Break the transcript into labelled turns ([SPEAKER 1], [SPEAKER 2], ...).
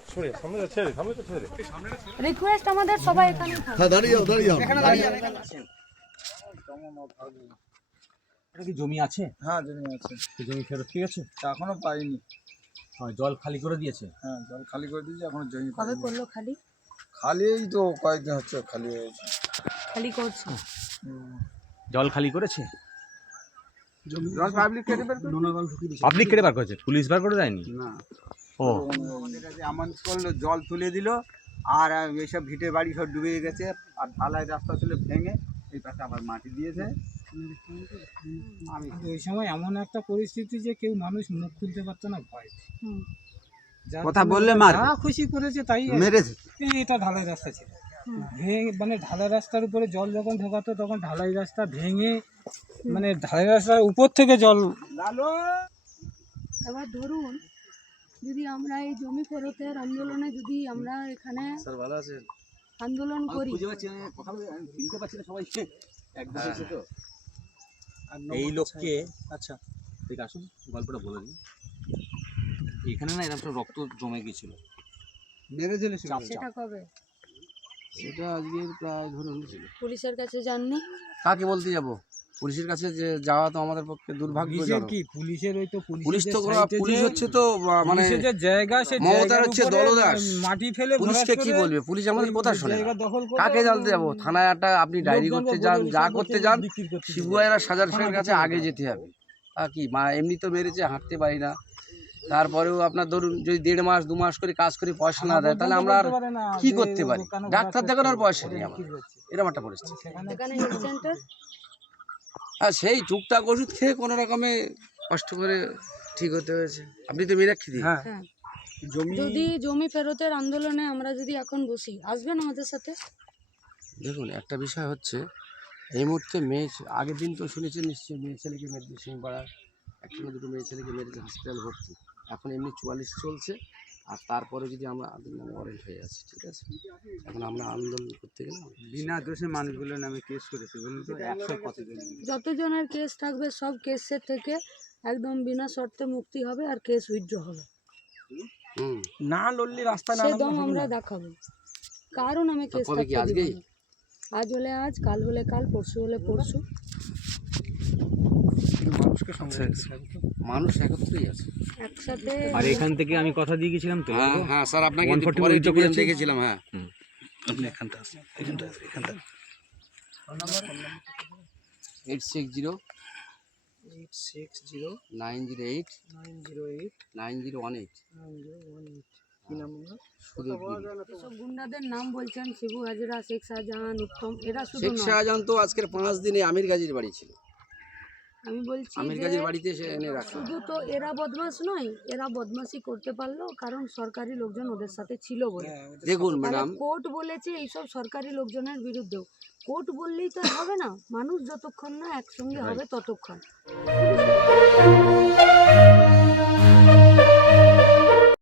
[SPEAKER 1] Request আমাদের সবাই এখানে
[SPEAKER 2] হ্যাঁ দাঁড়িয়ে যাও
[SPEAKER 3] এটা কি জমি আছে?
[SPEAKER 4] হ্যাঁ জমি আছে।
[SPEAKER 3] জমি ফেরত ঠিক আছে?
[SPEAKER 4] এখনো পাইনি।
[SPEAKER 3] হ্যাঁ জল খালি করে দিয়েছে?
[SPEAKER 4] হ্যাঁ জল খালি করে দিয়েছি, এখনো জমি
[SPEAKER 1] কবে করলো খালি?
[SPEAKER 4] খালি এই তো কয়েকদিন হচ্ছে খালি হয়েছে।
[SPEAKER 1] খালি করছে
[SPEAKER 3] জল খালি করেছে?
[SPEAKER 4] জল পাবলিক কেটে বের
[SPEAKER 3] পাবলিক কেটে বার করেছে, পুলিশ বার করে দেয়নি?
[SPEAKER 4] না
[SPEAKER 3] ও
[SPEAKER 5] আমাদের কাছে এমন করলো, জল তুলে দিল আর এইসব ভিটে বাড়ি সব ডুবে গেছে, আর ঢালাই রাস্তা ছিল ভেঙে এই পাশে আবার মাটি দিয়েছে।
[SPEAKER 6] ওই সময় এমন একটা পরিস্থিতি যে কেউ মানুষ মুখ খুলতে পারতো না ভয়।
[SPEAKER 5] কথা বললে মার
[SPEAKER 6] যা খুশি করেছে তাই
[SPEAKER 5] মেরেছে।
[SPEAKER 6] এটা ঢালাই রাস্তা ছিল, ভেঙে মানে ঢালাই রাস্তার উপরে জল যখন ঢোকাতো তখন ঢালাই রাস্তা ভেঙে মানে ঢালাই রাস্তার উপর থেকে জল।
[SPEAKER 1] এবার ধরুন যদি আমরা এই জমি ফেরতের আন্দোলনে যদি আমরা এখানে আন্দোলন করি,
[SPEAKER 3] এই লোককে আচ্ছা ঠিক আসুন গল্পটা বলে দিন। এখানে না এরকম রক্ত জমে গিয়েছিল,
[SPEAKER 5] মেরেছিল
[SPEAKER 1] সেটা কবে?
[SPEAKER 5] সেটা আজকে প্রায় ধরুন
[SPEAKER 1] পুলিশের কাছে যাননি?
[SPEAKER 5] কাকে বলতে যাব? পুলিশের কাছে যে যাওয়া তো আমাদের পক্ষে দুর্ভাগ্যজনক।
[SPEAKER 6] কি পুলিশের ওই তো
[SPEAKER 5] পুলিশ তো পুলিশ হচ্ছে তো মানে
[SPEAKER 6] যে জায়গা সে
[SPEAKER 5] মমতার হচ্ছে দলদাস।
[SPEAKER 6] মাটি ফেলে
[SPEAKER 5] পুলিশকে কি বলবে? পুলিশ আমাদের কথা শোনে না। কাকে জানতে যাবো? থানায় একটা আপনি ডায়েরি করতে যান, যা করতে যান, শিবুয়াইরা সাজারের কাছে আগে যেতে হবে। কি এমনি তো মেরেছে, হাঁটতে পারি না, তারপরেও আপনার ধরুন যদি 1.5 মাস 2 মাস করে কাজ করে পয়সা না দেয় তাহলে আমরা আর কি করতে পারি? ডাক্তার দেখানোর পয়সা নেই আমার, এরকম একটা পরিস্থিতি।
[SPEAKER 1] এখানে হেলথ সেন্টার,
[SPEAKER 5] আর সেই টুকটাক ওষুধ খেয়ে কোনো রকমে কষ্ট করে ঠিক হতে হয়েছে। আপনি তো মীনাক্ষী দি,
[SPEAKER 1] হ্যাঁ যদি জমি ফেরতের আন্দোলনে আমরা যদি এখন বসি, আসবেন আমাদের সাথে?
[SPEAKER 5] দেখুন একটা বিষয় হচ্ছে এই মুহূর্তে আগের দিন তো শুনেছেন নিশ্চয়ই, মেয়ে ছেলেকে মেরেছে সিংপাড়ার, একটা না দুটো মেয়ে ছেলেকে মেরেছে, হসপিটাল ভর্তি। এখন এমনি 44 চলছে, আর তারপরে যদি আমরা ওয়ারেন্ট হয়ে আছে, ঠিক আছে? এখন আমরা আন্দোলন করতে গেলে বিনা দোষে মানুষগুলোর নামে কেস করেছে বলুন তো, 100 কতজন?
[SPEAKER 1] যতজনের কেস থাকবে সব কেসের থেকে একদম বিনা শর্তে মুক্তি হবে আর কেস উইথড্র হবে।
[SPEAKER 5] না লড়লে রাস্তা না
[SPEAKER 1] সেদম আমরা দেখাবো। কারণ আমি কেস
[SPEAKER 5] কি আজকেই?
[SPEAKER 1] আজ হলে আজ, কাল হলে কাল, পরশু হলে পরশু।
[SPEAKER 5] মানুষ একত্রেই আছে
[SPEAKER 1] একসাথে।
[SPEAKER 3] আর এখান থেকে আমি কথা দিয়ে গেছিলাম তো।
[SPEAKER 5] হ্যাঁ স্যার, আপনাকে দেখেছিলাম। হ্যাঁ আপনি এখানটা আছেন, এখানটা 860 908 9018।
[SPEAKER 4] কি নাম?
[SPEAKER 1] সব গুন্ডাদের নাম বলছেন, শিবু হাজরা, শেখ শাহজাহান, উত্তম, এরা শুধু
[SPEAKER 5] শেখ শাহজাহান তো আজকের 5 দিনে আমির গাজীর বাড়ি ছিল।
[SPEAKER 1] আমি বলছি
[SPEAKER 5] আমির গাজীর বাড়িতে এসে এনে রাখা।
[SPEAKER 1] শুধু তো এরা বদমাশ নয়, এরা বদমাশি করতে পারলো কারণ সরকারি লোকজন ওদের সাথে ছিল বলে।
[SPEAKER 5] দেখুন ম্যাডাম,
[SPEAKER 1] কোর্ট বলেছে এইসব সরকারি লোকজনের বিরুদ্ধেও। কোর্ট বললেই তো হবে না, মানুষ যতক্ষণ না একসঙ্গে হবে ততক্ষণ।